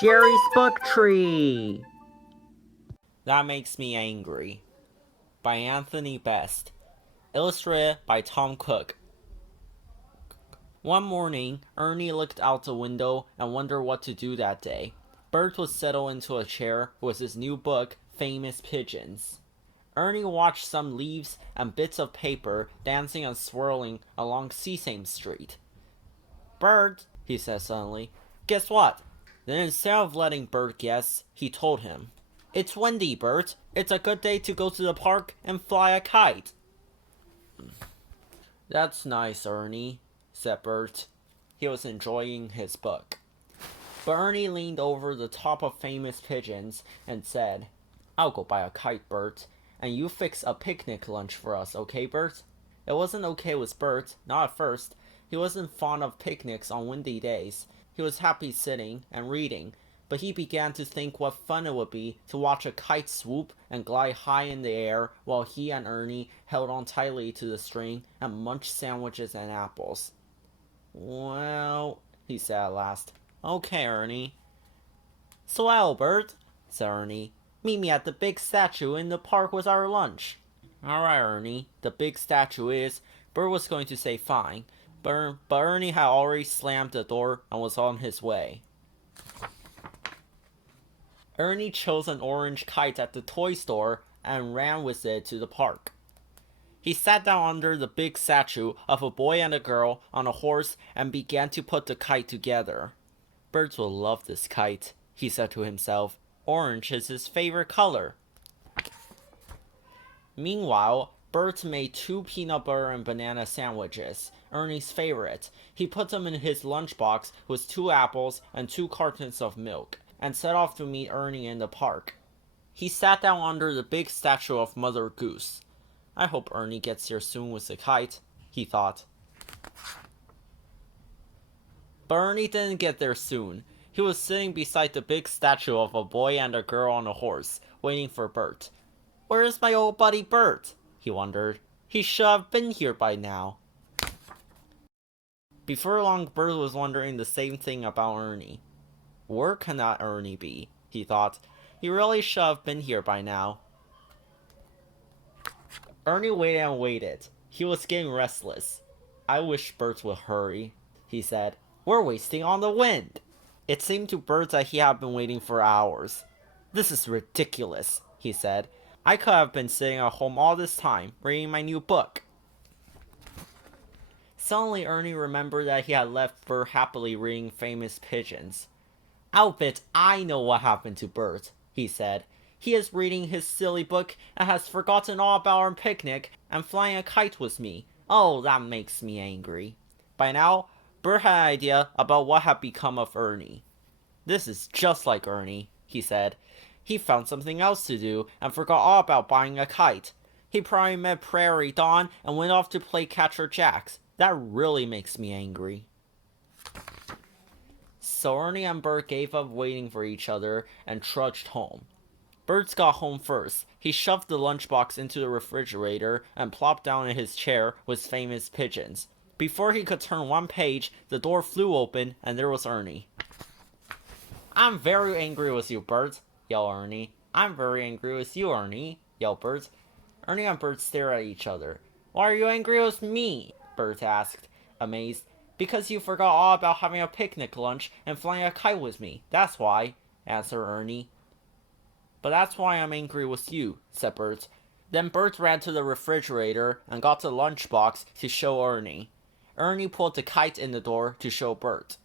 Jerry's Book Tree. That Makes Me Angry by Anthony Best. Illustrated by Tom Cooke. One morning, Ernie looked out the window and wondered what to do that day. Bert was settled into a chair with his new book, Famous Pigeons. Ernie watched some leaves and bits of paper dancing and swirling along Sesame Street. "Bert," he said suddenly, "guess what?" Then instead of letting Bert guess, he told him, "It's windy, Bert. It's a good day to go to the park and fly a kite." "That's nice, Ernie," said Bert. He was enjoying his book. But Ernie leaned over the top of Famous Pigeons and said, "I'll go buy a kite, Bert, and you fix a picnic lunch for us, okay, Bert?" It wasn't okay with Bert, not at first. He wasn't fond of picnics on windy days. He was happy sitting and reading, but he began to think what fun it would be to watch a kite swoop and glide high in the air while he and Ernie held on tightly to the string and munched sandwiches and apples. "Well," he said at last, "okay, Ernie." "Swell, Bert," said Ernie. "Meet me at the big statue in the park with our lunch." "All right, Ernie, the big statue is—" Bert was going to say fine, but Ernie had already slammed the door and was on his way. Ernie chose an orange kite at the toy store and ran with it to the park. He sat down under the big statue of a boy and a girl on a horse and began to put the kite together. "Bert will love this kite," he said to himself. "Orange is his favorite color." Meanwhile, Bert made 2 peanut butter and banana sandwiches, Ernie's favorite. He put them in his lunchbox with 2 apples and 2 cartons of milk, and set off to meet Ernie in the park. He sat down under the big statue of Mother Goose. "I hope Ernie gets here soon with the kite," he thought. But Ernie didn't get there soon. He was sitting beside the big statue of a boy and a girl on a horse, waiting for Bert. "Where's my old buddy Bert?" he wondered. "He should have been here by now." Before long, Bert was wondering the same thing about Ernie. Where can that Ernie be? He thought. He really should have been here by now. Ernie waited and waited. He was getting restless. "I wish Bert would hurry," he said. "We're wasting on the wind." It seemed to Bert that he had been waiting for hours. "This is ridiculous," he said. "I could have been sitting at home all this time, reading my new book." Suddenly Ernie remembered that he had left Bert happily reading Famous Pigeons. "I'll bet I know what happened to Bert," he said. "He is reading his silly book and has forgotten all about our picnic and flying a kite with me. Oh, that makes me angry." By now, Bert had an idea about what had become of Ernie. "This is just like Ernie," he said. "He found something else to do and forgot all about buying a kite. He probably met Prairie Dawn and went off to play Catcher Jacks. That really makes me angry." So Ernie and Bert gave up waiting for each other and trudged home. Bert got home first. He shoved the lunchbox into the refrigerator and plopped down in his chair with Famous Pigeons. Before he could turn one page, the door flew open and there was Ernie. "I'm very angry with you, Bert," yelled Ernie. "I'm very angry with you, Ernie," yelled Bert. Ernie and Bert stared at each other. "Why are you angry with me?" Bert asked, amazed. "Because you forgot all about having a picnic lunch and flying a kite with me. That's why," answered Ernie. "But that's why I'm angry with you," said Bert. Then Bert ran to the refrigerator and got the lunchbox to show Ernie. Ernie pulled the kite in the door to show Bert.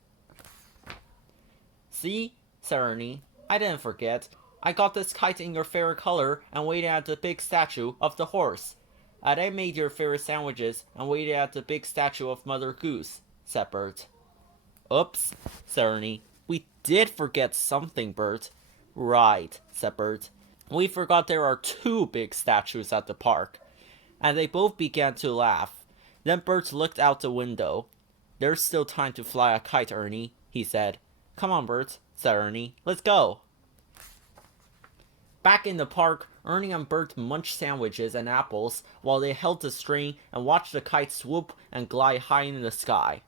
"See," said Ernie, "I didn't forget. I got this kite in your favorite color and waited at the big statue of the horse. And I made your favorite sandwiches and waited at the big statue of Mother Goose," said Bert. "Oops," said Ernie. "We did forget something, Bert." "Right," said Bert. "We forgot there are 2 big statues at the park." And they both began to laugh. Then Bert looked out the window. "There's still time to fly a kite, Ernie," he said. "Come on, Bert," said Ernie. "Let's go." Back in the park, Ernie and Bert munched sandwiches and apples while they held the string and watched the kite swoop and glide high in the sky.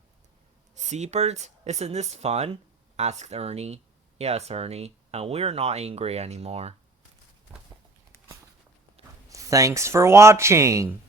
"See, Bert, isn't this fun?" asked Ernie. Yes, Ernie, and we're not angry anymore. Thanks for watching!